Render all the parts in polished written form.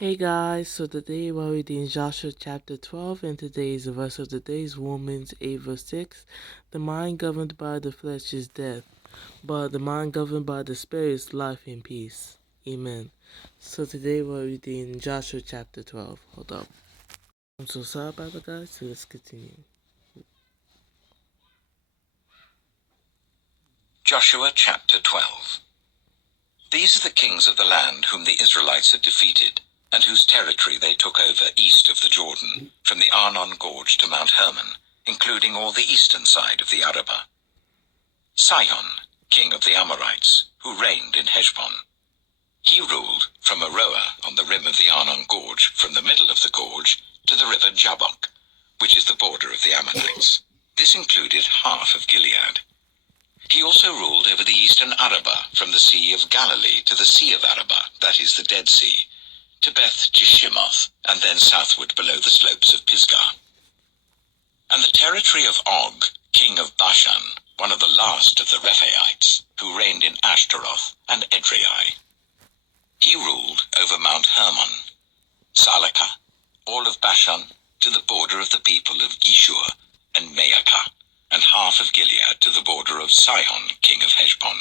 Hey guys, so today we're reading Joshua chapter 12, and today's verse of the day is Romans 8 verse 6. The mind governed by the flesh is death, but the mind governed by the spirit is life and peace. Amen. So today we're reading Joshua chapter 12. Hold up. I'm so sorry about that, guys, so let's continue. Joshua chapter 12. These are the kings of the land whom the Israelites had defeated, and whose territory they took over east of the Jordan, from the Arnon Gorge to Mount Hermon, including all the eastern side of the Arabah. Sihon, king of the Amorites, who reigned in Heshbon. He ruled from Aroer on the rim of the Arnon Gorge, from the middle of the gorge, to the river Jabbok, which is the border of the Ammonites. This included half of Gilead. He also ruled over the eastern Arabah, from the Sea of Galilee to the Sea of Arabah, that is the Dead Sea, to Beth Jeshimoth, and then southward below the slopes of Pisgah. And the territory of Og, king of Bashan, one of the last of the Rephaites, who reigned in Ashtaroth and Edrei. He ruled over Mount Hermon, Salakah, all of Bashan, to the border of the people of Geshur and Maacah, and half of Gilead to the border of Sihon, king of Heshbon.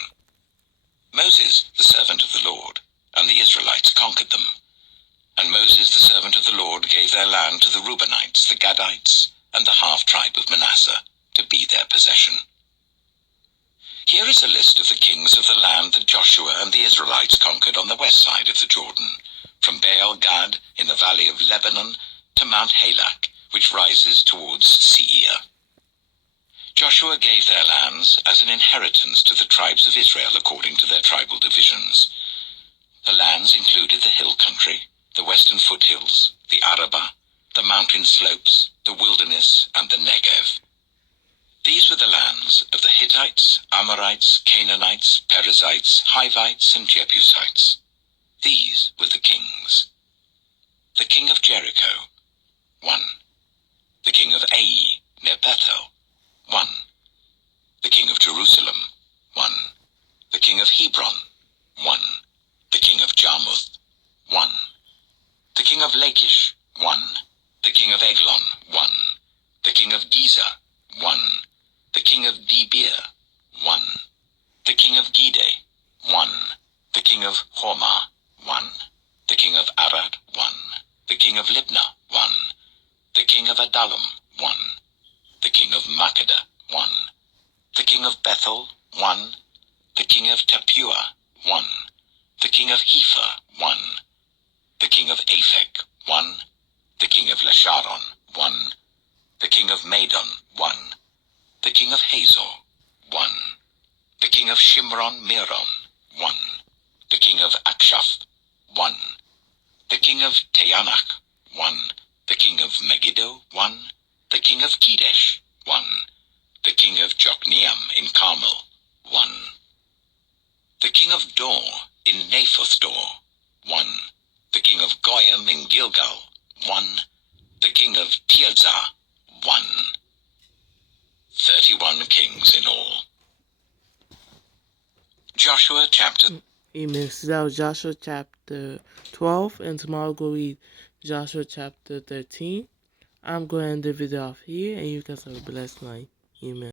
Moses, the servant of the Lord, and the Israelites conquered them. And Moses, the servant of the Lord, gave their land to the Reubenites, the Gadites, and the half-tribe of Manasseh, to be their possession. Here is a list of the kings of the land that Joshua and the Israelites conquered on the west side of the Jordan, from Baal Gad in the valley of Lebanon to Mount Halak, which rises towards Seir. Joshua gave their lands as an inheritance to the tribes of Israel according to their tribal divisions. The lands included the hill country, the western foothills, the Arabah, the mountain slopes, the wilderness, and the Negev. These were the lands of the Hittites, Amorites, Canaanites, Perizzites, Hivites, and Jebusites. These were the kings. The king of Jericho, 1. The king of Ai, near Bethel, 1. The king of Jerusalem, 1. The king of Hebron, 1. The king of Jarmuth, 1. The king of Lachish, 1. The king of Eglon, 1. The king of Gezer, 1. The king of Debir, 1. The king of Gede, 1. The king of Hormah, 1. The king of Arad, 1. The king of Libnah, 1. The king of Adullam, 1. The king of Makkedah, 1. The king of Bethel, 1. The king of Tappuah, 1. The king of Hepher, 1. The king of Aphek, 1. The king of Lasharon, 1. The king of Madon, 1. The king of Hazor, 1. The king of Shimron Meron, 1. The king of Akshaph, 1. The king of Teanach, 1. The king of Megiddo, 1. The king of Kedesh, 1. The king of Jokneam in Carmel, 1. The king of Dor in Naphoth Dor, 1. The king of Goyim in Gilgal, 1. The king of Tirzah, 1. 31 kings in all. Joshua chapter... Amen. So that was Joshua chapter 12, and tomorrow we'll read Joshua chapter 13. I'm going to end the video off here, and you guys have a blessed night. Amen.